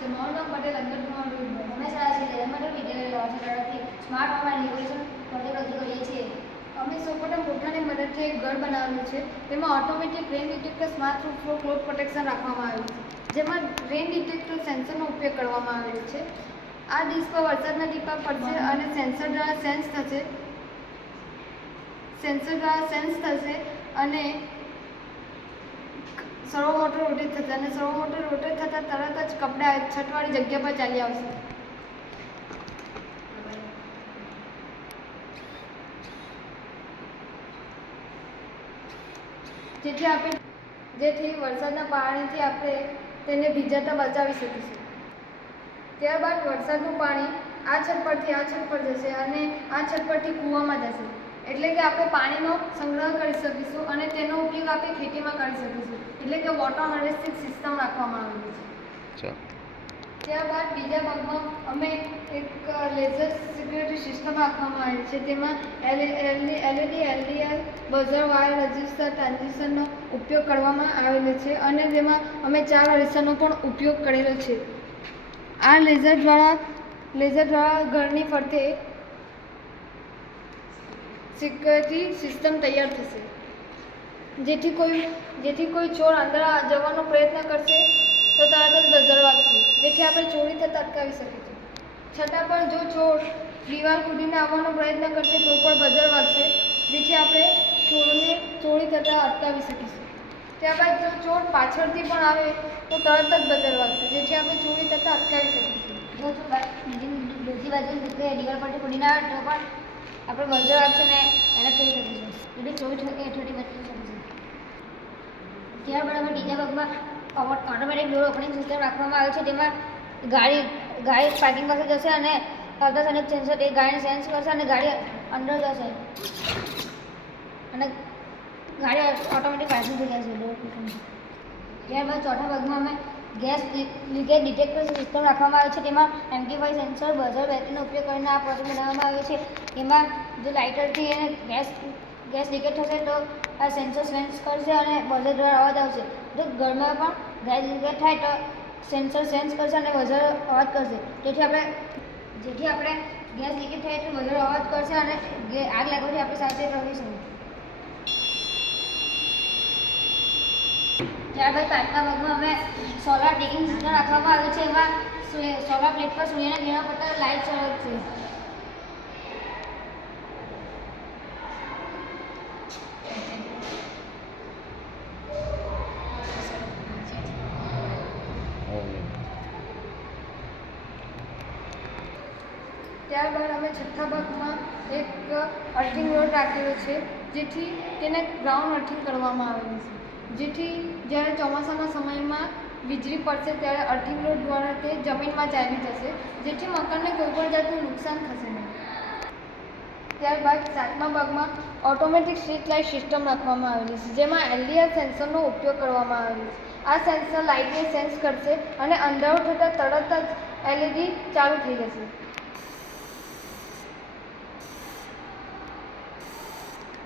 નમસ્તે, મારું નામ પટેલ અંકિતકુમાર રોહિતભાઈ. અમે શાળા શ્રી જયમંડળ વિદ્યાલય લોહાસરાથી smart home and decoration project રજૂ કરીએ છીએ. અમે સૌપ્રથમ કોઠાની મદદથી એક ઘર બનાવેલું છે. તેમાં automatic rain detector, smart roof flow, cloth protection રાખવામાં આવેલું છે, જેમાં રેન ડિટેક્ટર સેન્સરનો ઉપયોગ કરવામાં આવેલો છે. આ ડિશ પર વરસાદના ટીપા પડશે અને સેન્સર દ્વારા સેન્સ થશે અને સર્વો મોટર રોટેટ થશે અને સર્વો મોટર રોટેટ થતાં તરત જ કપડાં છતવાળી જગ્યા પર ચાલી આવશે. જેથી વરસાદના પાણીથી આપણે તેને ભીંજાતા બચાવી શકીશું. ત્યારબાદ વરસાદનું પાણી આ છત પરથી આ છત પર જશે અને આ છત પરથી કૂવામાં જશે, એટલે કે આપણે પાણીનો સંગ્રહ કરી શકીશું અને તેનો ઉપયોગ આપણે ખેતીમાં કરી શકીશું, એટલે કે વોટર હાર્વેસ્ટિંગ સિસ્ટમ રાખવામાં આવેલી છે. ત્યારબાદ બીજા ભાગમાં અમે એક લેઝર સિક્યુરિટી સિસ્ટમ રાખવામાં આવેલી છે. તેમાં LED, LDR, buzzer, wire register, ટ્રાન્ઝિસ્ટરનો ઉપયોગ કરવામાં આવેલો છે અને તેમાં અમે 4 અરીસાનો પણ ઉપયોગ કરેલો છે. આ લેઝર દ્વારા ઘરની ફરતે સિક્યુરિટી સિસ્ટમ તૈયાર થશે, જેથી કોઈ ચોર અંદર જવાનો પ્રયત્ન કરશે તો તરત જ બઝર વાગશે, જેથી આપણે ચોરી થતાં અટકાવી શકીશું. છતાં પણ જો ચોર દિવાલ કૂદીને આવવાનો પ્રયત્ન કરશે તો પણ બઝર વાગશે, જેથી આપણે ચોરને ચોરી થતાં અટકાવી શકીશું. ત્યારબાદ જો ચોર પાછળથી પણ આવે તો તરત જ બઝર વાગશે, જેથી આપણે ચોરી થતાં અટકાવી શકીશું. જો બીજી બાજુ દિવાલ પરથી કૂદીને આવે તો પણ આપણે બઝર વાગશે ને એને થઈ શકીશું, એટલે ચોરી હેઠળથી બચી શકીશું. ત્યારબાદ અમે બીજા ભાગમાં ઓટોમેટિક ડોર ઓપનિંગ સિસ્ટમ રાખવામાં આવે છે. તેમાં ગાડી પાર્કિંગ પાસે જશે અને અલ્ટ્રાસોનિક સેન્સર એ ગાડીને સેન્સ કરશે અને ગાડી અંદર જશે અને ગાડી ઓટોમેટિક પાર્કિંગ થઈ જશે ડોર ઓપનિંગ. ત્યારબાદ ચોથા ભાગમાં અમે ગેસ લીકેજ ડિટેક્ટર સિસ્ટમ રાખવામાં આવે છે. તેમાં MT5 સેન્સર, બઝર, બેટરીનો ઉપયોગ કરીને આ પ્રોજેક્ટ બનાવવામાં આવ્યો છે. એમાં જો લાઇટરથી એને ગેસ લીકેજ થશે તો આ સેન્સર સેન્સ કરશે અને બઝર દ્વારા અવાજ આવશે. જો ઘરમાં પણ ગેસ લીકેજ થાય તો સેન્સર સેન્સ કરશે અને બઝર અવાજ કરશે, જેથી આપણે ગેસ લીકેજ થાય તો બઝર અવાજ કરશે અને આગ લાગવાથી આપણે સાવચેત રહીશું. ત્યારબાદ પાંચમા ભાગમાં અમે સોલાર ટેકિંગ સિસ્ટમ રાખવામાં આવ્યું છે. એમાં સોલાર પ્લેટ પર સૂર્યના કિરણો પડતા લાઇટ ચળકશે. ત્યારબાદ અમે છઠ્ઠા ભાગમાં એક અર્થિંગ રોડ રાખેલો છે, જેથી તેને ગ્રાઉન્ડ અર્થિંગ કરવામાં આવેલું છે, જેથી જ્યારે ચોમાસાના સમયમાં વીજળી પડશે ત્યારે અર્થિંગ રોડ દ્વારા તે જમીનમાં ચાલી જશે, જેથી મકાનને કોઈપણ જાતનું નુકસાન થશે નહીં. ત્યારબાદ સાતમા ભાગમાં ઓટોમેટિક સ્ટ્રીટ લાઇટ સિસ્ટમ રાખવામાં આવેલી છે, જેમાં LDR સેન્સરનો ઉપયોગ કરવામાં આવેલો છે. આ સેન્સર લાઇટને સેન્સ કરશે અને અંધારું થતાં તરત જ LED ચાલુ થઈ જશે,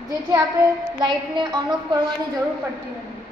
જેથી આપણે લાઇટને ઓન ઓફ કરવાની જરૂર પડતી નથી.